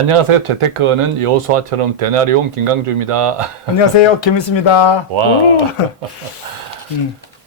안녕하세요. 재테크는 여호수아처럼 대나리온 김강주입니다. 안녕하세요. 김일수입니다. 와.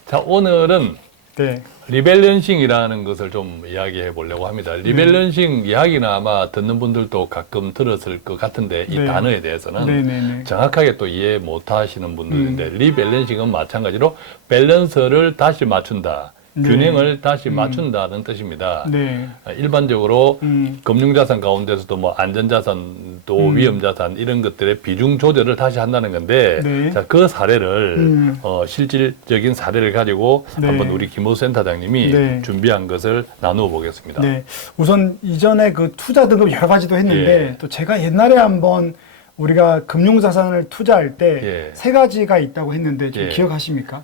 자, 오늘은 네. 리밸런싱이라는 것을 좀 이야기해 보려고 합니다. 리밸런싱 이야기는 아마 듣는 분들도 가끔 들었을 것 같은데 이 네. 단어에 대해서는 네네네. 정확하게 또 이해 못 하시는 분들인데 리밸런싱은 마찬가지로 밸런스를 다시 맞춘다. 네. 균형을 다시 맞춘다는 뜻입니다. 네. 일반적으로 음. 금융자산 가운데서도 뭐 안전자산 또 위험자산 이런 것들의 비중 조절을 다시 한다는 건데 네. 자, 그 사례를 실질적인 사례를 가지고 네. 한번 우리 김호수 센터장님이 네. 준비한 것을 나누어 보겠습니다. 네. 우선 이전에 그 투자 등급 여러 가지도 했는데 예. 또 제가 옛날에 한번 우리가 금융자산을 투자할 때 예. 세 가지가 있다고 했는데 좀 예. 기억하십니까?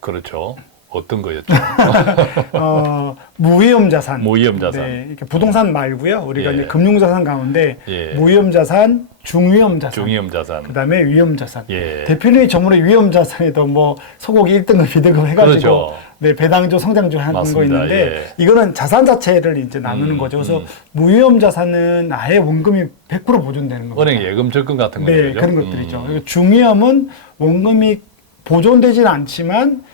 그렇죠. 어떤 거였죠? 무위험자산. 무위험자산. 네. 이렇게 부동산 말고요. 우리가 예. 이제 금융자산 가운데 예. 무위험자산, 중위험자산. 중위험자산. 그다음에 위험자산. 예. 대표님이 전문의 위험자산에도 뭐 소고기 1등급, 2등급 해가지고 그렇죠. 네, 배당주, 성장주 하는 거 맞습니다. 있는데 이거는 자산 자체를 이제 나누는 거죠. 그래서 무위험자산은 아예 원금이 100% 보존되는 겁니다. 은행 예금 적금 같은 거죠. 네, 그런 것들이죠. 그리고 중위험은 원금이 보존되지는 않지만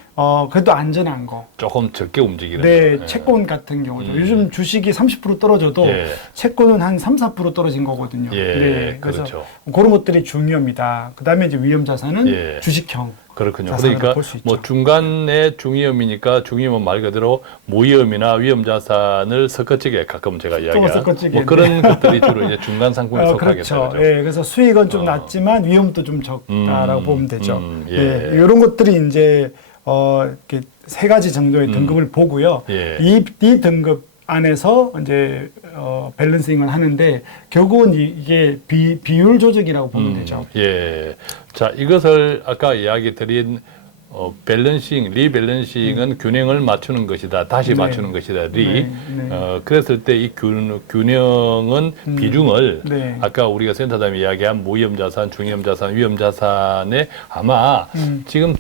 그래도 안전한 거. 조금 적게 움직이는 네, 거. 예. 채권 같은 경우죠. 요즘 주식이 30% 떨어져도 예. 채권은 한 3, 4% 떨어진 거거든요. 예, 네, 그래서 그렇죠. 그런 것들이 중위험이다. 그다음에 이제 위험자산은 예. 주식형. 그렇군요. 자산으로 그러니까 볼수 있죠. 뭐 중간에 중위험이니까 중위험은 말 그대로 무위험이나 위험자산을 섞어찌게 가끔 제가 이야기한 섞어찌게, 뭐 그런 것들이 주로 이제 중간 상품에 속하겠죠. 그렇죠. 예, 그래서 수익은 좀 낮지만 위험도 좀 적다라고 보면 되죠. 예. 예, 이런 것들이 이제 이렇게 세 가지 정도의 등급을 보고요. 예. 이 등급 안에서 이제 밸런싱을 하는데 결국은 이게 비율 조정이라고 보면 되죠. 예. 자, 이것을 아까 이야기 드린 밸런싱, 리밸런싱은 균형을 맞추는 것이다. 다시 네. 맞추는 것이다. 리. 네, 네. 그랬을 때 이 균형은 비중을 네. 아까 우리가 센터장이 이야기한 무위험자산, 중위험자산, 위험자산에 아마 지금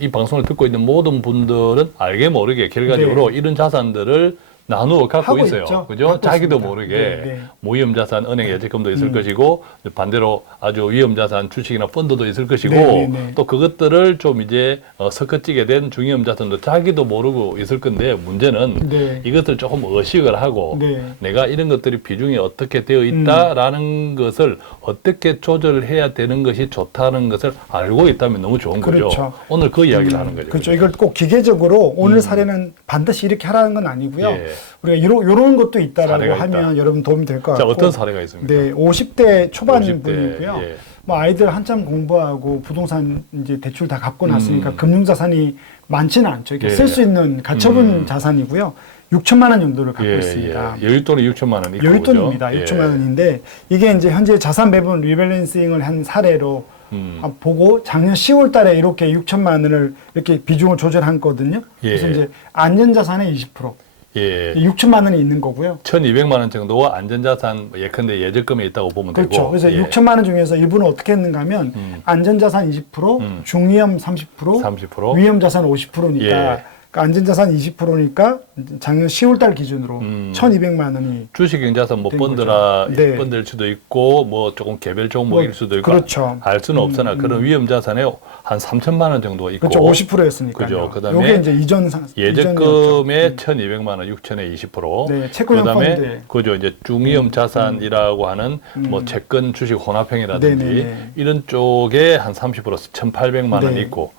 이 방송을 듣고 있는 모든 분들은 알게 모르게 결과적으로 이런 자산들을 나누어 갖고 하고 있어요. 있죠. 그죠? 갖고 자기도 있습니다. 모르게 네, 네. 무위험자산 은행 예적금도 있을 것이고 반대로 아주 위험자산 주식이나 펀드도 있을 것이고 네, 네, 네. 또 그것들을 좀 이제 섞어찌게 된 중위험자산도 자기도 모르고 있을 건데 문제는 네. 이것들 조금 의식을 하고 네. 내가 이런 것들이 비중이 어떻게 되어 있다라는 것을 어떻게 조절해야 되는 것이 좋다는 것을 알고 있다면 너무 좋은 거죠. 그렇죠. 오늘 그 이야기를 하는 거죠. 그렇죠. 이걸 꼭 기계적으로 오늘 사례는 반드시 이렇게 하라는 건 아니고요. 예. 우리가 이런 것도 있다라고 사례가 하면 있다. 여러분 도움이 될 것 자, 같고. 어떤 사례가 있습니까? 네, 50대 초반 50대, 분이고요. 예. 뭐 아이들 한참 공부하고 부동산 이제 대출 다 갚고 났으니까 금융자산이 많지는 않죠. 이렇게 예. 쓸 수 있는 가처분 자산이고요. 6천만 원 정도를 갖고 있습니다. 예. 여윳돈이 6천만 원 있고 여윳돈입니다. 그죠? 6천만 원인데 이게 이제 현재 자산 배분 리밸런싱을 한 사례로 보고 작년 10월 달에 이렇게 6천만 원을 이렇게 비중을 조절했거든요. 그래서 예. 이제 안전자산의 20%, 예. 6천만 원이 있는 거고요. 1,200만 원 정도가 안전자산 예컨대 예적금에 있다고 보면 그렇죠. 되고. 그래서 예. 6천만 원 중에서 일부는 어떻게 했는가 하면 안전자산 20%, 중위험 30%, 30%, 위험자산 50%니까 예. 그러니까 안전자산 20%니까 작년 10월 달 기준으로 1,200만 원이 주식경자산 뭐 된 펀드라 거죠. 네. 펀드일 수도 있고 뭐 조금 개별 종목일 수도 있고 그렇죠. 알 수는 없으나 그런 위험자산에 한 3천만 원 정도 있고 그렇죠. 50%였으니까요. 그죠. 그다음에 요게 이제 예적금에 1,200만 원, 6천에 20%. 네, 채권형 그다음에 펀드에. 그죠. 이제 중위험 자산이라고 하는 뭐 채권 주식 혼합형이라든지 네네네. 이런 쪽에 한 30% 1,800만 원 네. 있고.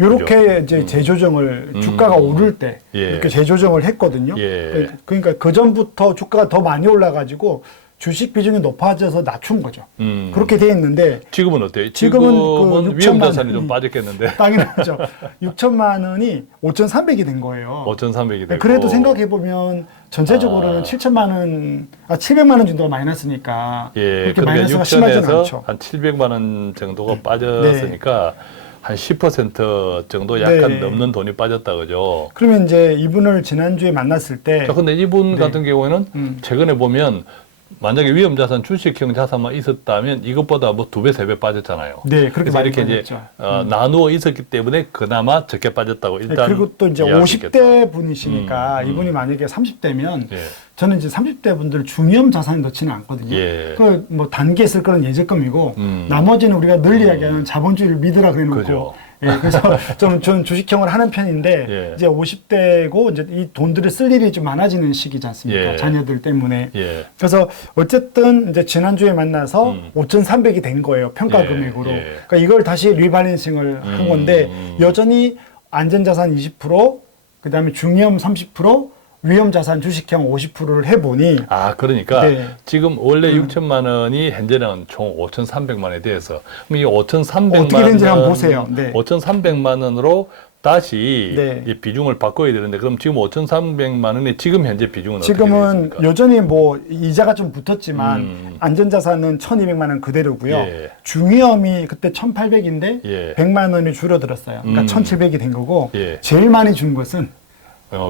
요렇게 이제 재조정을 주가가 오를 때 예. 이렇게 재조정을 했거든요. 예. 그러니까 그 전부터 주가가 더 많이 올라가지고 주식 비중이 높아져서 낮춘 거죠. 그렇게 돼 있는데 지금은 어때요? 지금은 지금은 그 위험 6천만 자산이 좀 원이 빠졌겠는데. 당연하죠. 6천만 원이 5,300이 된 거예요. 5,300이 되고. 그래도 생각해 보면 전체적으로는 7천만 원, 700만 원 정도가 마이너스니까 예, 그렇게 그러니까 마이너스가 심하지는 6천에서 않죠. 한 700만 원 정도가 빠졌으니까 한 10% 정도 약간 네. 넘는 돈이 빠졌다 그죠? 그러면 이제 이분을 지난주에 만났을 때 자, 근데 이분 네. 같은 경우에는 최근에 보면 만약에 위험자산 주식형 자산만 있었다면 이것보다 뭐 2배, 3배 빠졌잖아요. 네, 그렇게 그래서 많이 이렇게 이제 빠졌죠. 나누어 있었기 때문에 그나마 적게 빠졌다고 네, 일단 그리고 또 이제 이해할 수 있겠다. 50대 분이시니까 이분이 만약에 30대면 예. 저는 이제 30대 분들 중위험 자산에 넣지는 않거든요. 예. 그 뭐 단기에 쓸 거는 예적금이고 나머지는 우리가 늘 이야기하는 자본주의를 믿으라 그래놓고 그죠. 예, 그래서 저는 주식형을 하는 편인데 예. 이제 50대고 이제 이 돈들을 쓸 일이 좀 많아지는 시기지 않습니까? 예. 자녀들 때문에. 예. 그래서 어쨌든 이제 지난주에 만나서 5,300이 된 거예요. 평가 예. 금액으로. 예. 그러니까 이걸 다시 리바랜싱을 한 건데 여전히 안전자산 20%, 그다음에 중위험 30%, 위험자산 주식형 50%를 해보니 아, 그러니까 네. 지금 원래 6천만 원이 현재는 총 5,300만 원에 대해서 그럼 이 5,300만 어떻게 되는지 한번 원, 보세요. 네. 5,300만 원으로 다시 네. 이 비중을 바꿔야 되는데 그럼 지금 5,300만 원의 지금 현재 비중은 어떻게 지금은 되겠습니까? 여전히 뭐 이자가 좀 붙었지만 안전자산은 1,200만 원 그대로고요. 예. 중위험이 그때 1,800인데 예. 100만 원이 줄어들었어요. 그러니까 1,700이 된 거고 예. 제일 많이 준 것은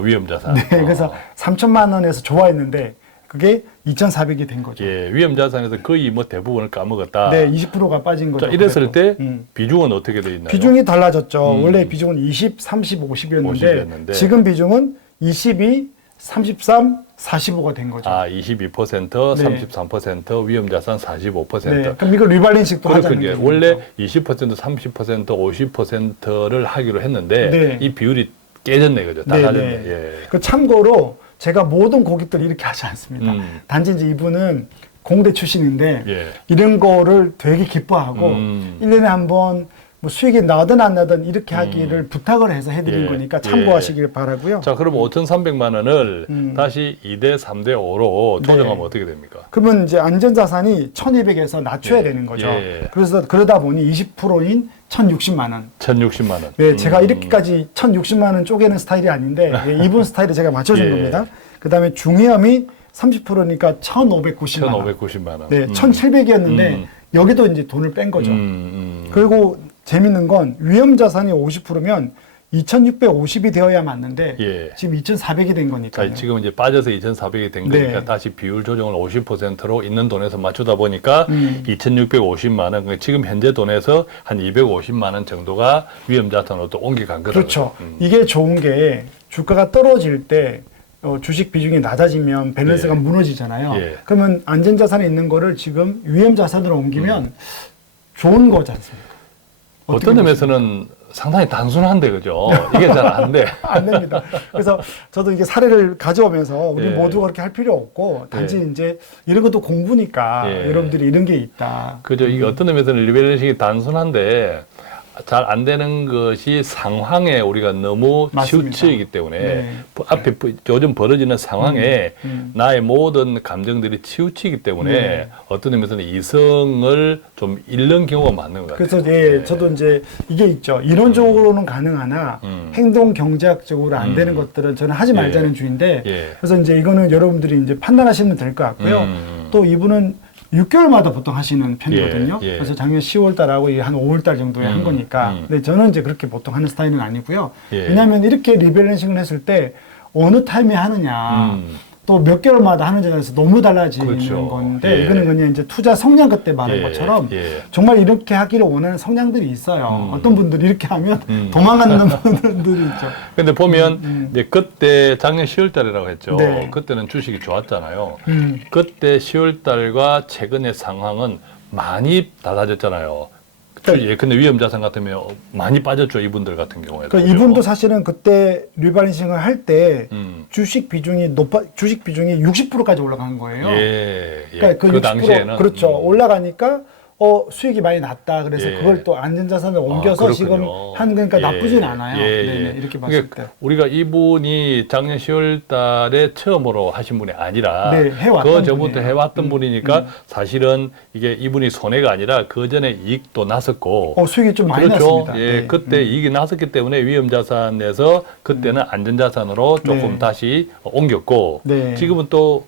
위험자산. 네, 그래서 3천만 원에서 좋아했는데 그게 2,400이 된 거죠. 예, 위험자산에서 거의 뭐 대부분을 까먹었다. 네, 20%가 빠진 거죠. 자, 이랬을 그래도. 때 비중은 어떻게 돼 있나요? 비중이 달라졌죠. 원래 비중은 20, 30, 50이었는데 50이었는데. 지금 비중은 22, 33, 45가 된 거죠. 아, 22%, 네. 33%, 위험자산 45%. 네, 그럼 이거 리발렌싱도 하자는 그렇게 거죠. 원래 20%, 30%, 50%를 하기로 했는데 네. 이 비율이 깨졌네, 그죠? 다 네, 달렸네. 네. 예. 그 참고로 제가 모든 고객들이 이렇게 하지 않습니다. 단지 이제 이분은 공대 출신인데 예. 이런 거를 되게 기뻐하고 1년에 한 번 뭐 수익이 나든 안 나든 이렇게 하기를 부탁을 해서 해드린 예. 거니까 참고하시길 바라고요. 자, 그럼 5,300만 원을 다시 2대 3대 5로 조정하면 네. 어떻게 됩니까? 그러면 이제 안전자산이 1,200에서 낮춰야 예. 되는 거죠. 예. 그래서 그러다 보니 20%인 1,060만 원. 1,060만 원. 네, 제가 이렇게까지 1,060만 원 쪼개는 스타일이 아닌데 예, 이분 스타일에 제가 맞춰준 예. 겁니다. 그다음에 중위험이 30%니까 1,590만 원. 1,590만 원. 네, 1,700이었는데 여기도 이제 돈을 뺀 거죠. 그리고 재밌는 건 위험 자산이 50%면 2,650이 되어야 맞는데 예. 지금 2,400이 된 거니까요. 자, 지금 이제 빠져서 2,400이 된 거니까 네. 다시 비율 조정을 50%로 있는 돈에서 맞추다 보니까 2,650만 원, 그러니까 지금 현재 돈에서 한 250만 원 정도가 위험자산으로 또 옮겨간 거죠. 그렇죠. 이게 좋은 게 주가가 떨어질 때 주식 비중이 낮아지면 밸런스가 예. 무너지잖아요. 예. 그러면 안전자산에 있는 거를 지금 위험자산으로 옮기면 좋은 거지 않습니까? 어떤 점에서는 상당히 단순한데, 그죠? 이게 잘 안 돼. 안 됩니다. 그래서 저도 이게 사례를 가져오면서 우리 예. 모두 그렇게 할 필요 없고 단지 예. 이제 이런 것도 공부니까 예. 여러분들이 이런 게 있다. 그죠? 이게 어떤 점에서는 리밸런싱이 단순한데 잘 안 되는 것이 상황에 우리가 너무 맞습니다. 치우치기 때문에 네. 앞에 요즘 벌어지는 상황에 나의 모든 감정들이 치우치기 때문에 네. 어떤 의미에서는 이성을 좀 잃는 경우가 많은 것 같아요. 그래서 예, 저도 이제 이게 있죠. 이론적으로는 가능하나 행동 경제학적으로 안 되는 것들은 저는 하지 말자는 예. 주의인데 예. 그래서 이제 이거는 여러분들이 이제 판단하시면 될 것 같고요. 또 이분은 6개월마다 보통 하시는 편이거든요. 예, 예. 그래서 작년 10월 달하고 이게 한 5월 달 정도에 한 거니까. 근데 저는 이제 그렇게 보통 하는 스타일은 아니고요. 예. 왜냐하면 이렇게 리밸런싱을 했을 때 어느 타임에 하느냐, 또 몇 개월마다 하느냐에 따라서 너무 달라지는 그렇죠. 건데 예. 이거는 그냥 이제 투자 성장 그때 말한 예, 것처럼 예. 정말 이렇게 하기를 원하는 성향들이 있어요. 어떤 분들이 이렇게 하면 도망가는 분들이 있죠. 근데 보면 이제 그때 작년 10월 달이라고 했죠. 네. 그때는 주식이 좋았잖아요. 그때 10월 달과 최근의 상황은 많이 달라졌잖아요. 예, 근데 위험자산 같으면 많이 빠졌죠. 이분들 같은 경우에도. 그러니까 이분도 사실은 그때 리바랜싱을 할 때 음. 주식 비중이 60%까지 올라간 거예요. 예, 예. 그러니까 그 당시에는 그렇죠. 올라가니까 수익이 많이 났다. 그래서 예. 그걸 또 안전자산을 옮겨서 그렇군요. 지금 한 거니까 예, 나쁘진 않아요. 예, 네네, 예. 이렇게 봤을 그러니까 때. 우리가 이분이 작년 10월 달에 처음으로 하신 분이 아니라 네, 해왔던 그 전부터 분이에요. 해왔던 분이니까 사실은 이게 이분이 손해가 아니라 그 전에 이익도 났었고 수익이 좀 많이 그렇죠. 났습니다. 예, 네. 그때 이익이 났었기 때문에 위험자산에서 그때는 안전자산으로 조금 네. 다시 옮겼고 네. 지금은 또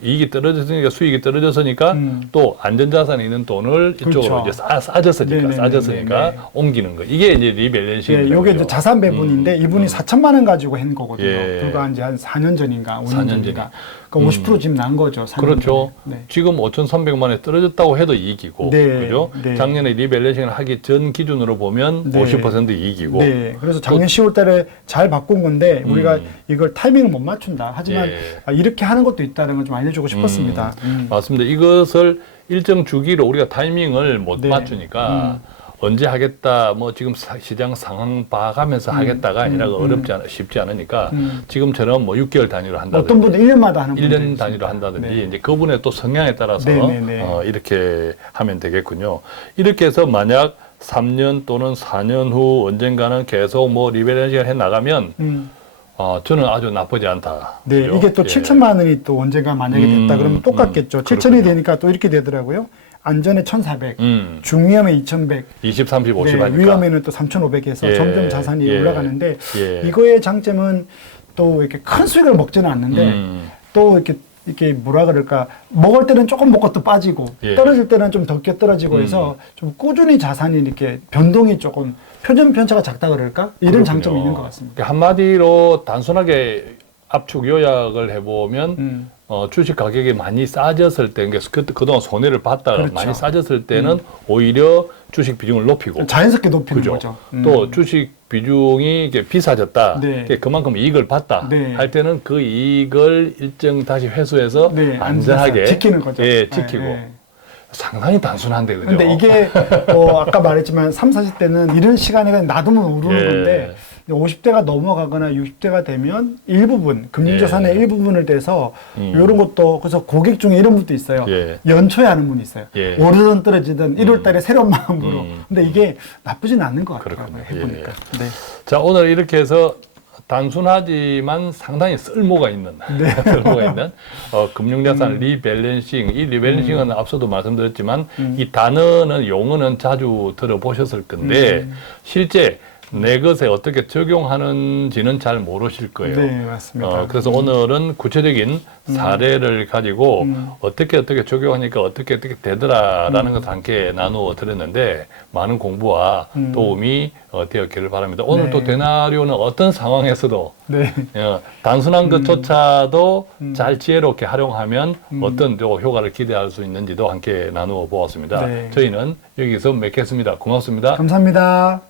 이익이 떨어졌으니까 수익이 떨어졌으니까 또 안전자산에 있는 돈을 이쪽으로 그렇죠. 이제 싸졌으니까 네네네네. 옮기는 거. 이게 이제 리밸런싱. 예, 요게 이제 자산 배분인데 이분이 4천만 원 가지고 한 거거든요. 예. 불과 이제 한 4년 전인가 5년 4년 전인가. 그러니까 50% 지금 난 거죠. 4년 그렇죠. 전에. 네. 지금 5,300만에 떨어졌다고 해도 이익이고, 네, 그죠? 네. 작년에 리밸런싱을 하기 전 기준으로 보면 네. 50% 이익이고. 네, 그래서 작년 10월 달에 잘 바꾼 건데 우리가 이걸 타이밍을 못 맞춘다. 하지만 예. 이렇게 하는 것도 있다는 걸 좀 알려주고 싶었습니다. 맞습니다. 이것을 일정 주기로 우리가 타이밍을 못 네. 맞추니까 언제 하겠다, 뭐 지금 시장 상황 봐가면서 하겠다가 아니라 쉽지 않으니까 지금처럼 뭐 6개월 단위로 한다든지 어떤 분은 1년마다 하는 분도 1년 있습니다. 단위로 한다든지 네. 이제 그분의 또 성향에 따라서 네네네. 이렇게 하면 되겠군요. 이렇게 해서 만약 3년 또는 4년 후 언젠가는 계속 뭐 리밸런싱을 해 나가면 저는 아주 나쁘지 않다. 네, 그죠? 이게 또 예. 7천만 원이 또 언젠가 만약에 됐다 그러면 똑같겠죠. 7천이 그렇군요. 되니까 또 이렇게 되더라고요. 안전에 1,400, 중위험에 2,100, 20, 30, 50 네, 하니까. 위험에는 또 3,500해서 예, 점점 자산이 예, 올라가는데 예. 이거의 장점은 또 이렇게 큰 수익을 먹지는 않는데 또 이렇게 뭐라 그럴까 먹을 때는 조금 먹고 또 빠지고 예. 떨어질 때는 좀 더 떨어지고 해서 좀 꾸준히 자산이 이렇게 변동이 조금 편차가 작다 그럴까 이런 그렇군요. 장점이 있는 것 같습니다. 그러니까 한마디로 단순하게 압축 요약을 해보면 주식 가격이 많이 싸졌을 때, 그러니까 그동안 손해를 봤다가 그렇죠. 많이 싸졌을 때는 오히려 주식 비중을 높이고, 자연스럽게 높이는 그죠? 거죠. 또 주식 비중이 이게 비싸졌다, 네. 그만큼 이익을 봤다 네. 할 때는 그 이익을 일정 다시 회수해서 네, 안전하게 지키는 거죠. 예, 지키고. 네, 네. 상당히 단순한데, 그죠? 근데 이게 아까 말했지만 3, 40대는 이런 시간에 그냥 놔두면 오르는 예. 건데 50대가 넘어가거나 60대가 되면 일부분 금융자산의 예. 일부분을 대서 이런 것도 그래서 고객 중에 이런 분도 있어요. 예. 연초에 하는 분이 있어요. 예. 오르든 떨어지든 1월 달에 새로운 마음으로. 근데 이게 나쁘진 않는 것 같아요. 그렇군요. 해보니까. 예. 네. 자, 오늘 이렇게 해서 단순하지만 상당히 쓸모가 있는, 쓸모가 있는 금융자산 리밸런싱. 이 리밸런싱은 앞서도 말씀드렸지만 이 단어는 용어는 자주 들어보셨을 건데 실제 내 것에 어떻게 적용하는지는 잘 모르실 거예요. 네, 맞습니다. 그래서 오늘은 구체적인 사례를 가지고 어떻게 적용하니까 어떻게 되더라라는 것을 함께 나누어 드렸는데 많은 공부와 도움이 되었기를 바랍니다. 오늘 네. 또 데나리오는 어떤 상황에서도 네. 단순한 것조차도 잘 지혜롭게 활용하면 어떤 또 효과를 기대할 수 있는지도 함께 나누어 보았습니다. 네. 저희는 여기서 맺겠습니다. 고맙습니다. 감사합니다.